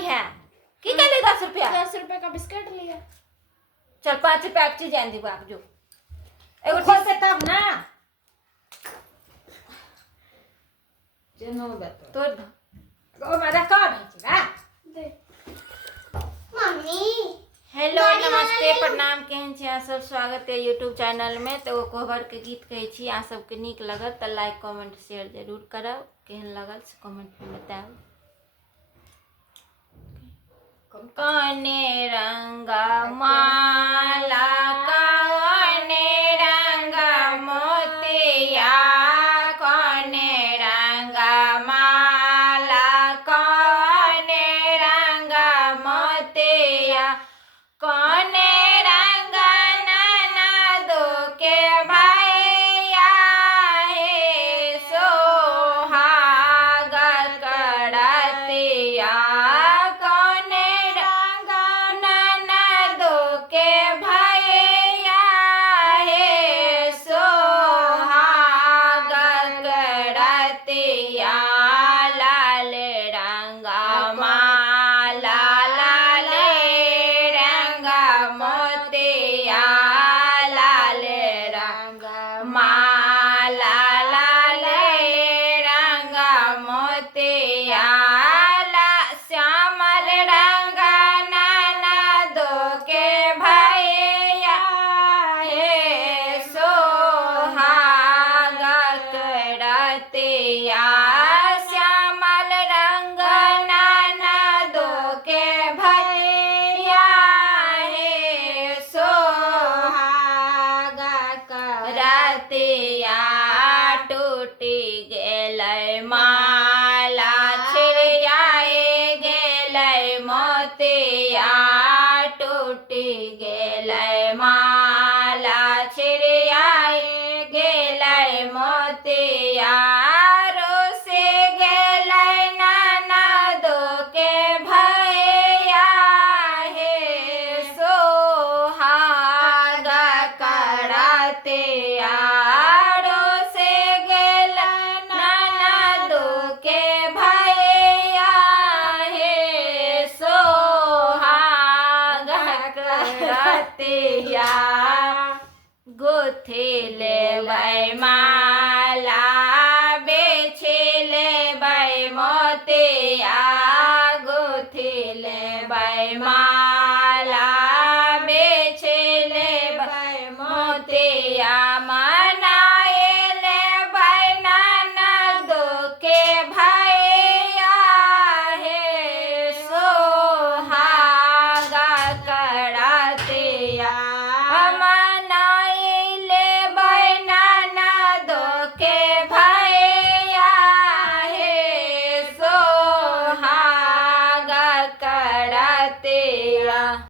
ली है की कर ले 10 रुपया 10 रुपए का बिस्किट लिया। चल 5 रुपया की चीज आन दी बाप जो एगो खोल के तब ना जेनो बेतो तो ओ मारा का भेज बा दे मम्मी हेलो नमस्ते प्रणाम केहन छी अहाँ सब स्वागत है यूट्यूब चैनल में। तो वो कोहबर के गीत कहे छी अहाँ सबके नीक लगत तो लाइक कमेंट शेयर जरूर करब। केहन लगल से कमेंट में बताओ। कने रंगा माला कने रंगा मोतिया कने रंगा माला कने रंगा मोतिया कने रंगा ननदो के भैया हे सोहाग करतिया कने रंगा ननदो के भैया हे सोहाग करतिया लाल रंगा माला लाल रंगा मोतिया लाल रंगा माला लाल रंगा मोतिया श्यामल रंगा ननदो के भैया हे सोहाग करतिया श्यामल रंग ननदो के भैया हे सोहाग करतिया टूटी गेलै माला छिड़ियाए गेलै मोतिया टूटी गेलै माला छिड़ियाए गेलै मोतिया रोसे गेलै ननदो के भैया हे सोहाग करतिया रोसे गेलै ननदो के भैया हे सोहाग करतिया गुथी लेबै माला बेची लेबै मोतिया गुथी लेबै माला बेची लेबै मोतिया मनाए लेबै ननदो के भैया हे सोहाग करतिया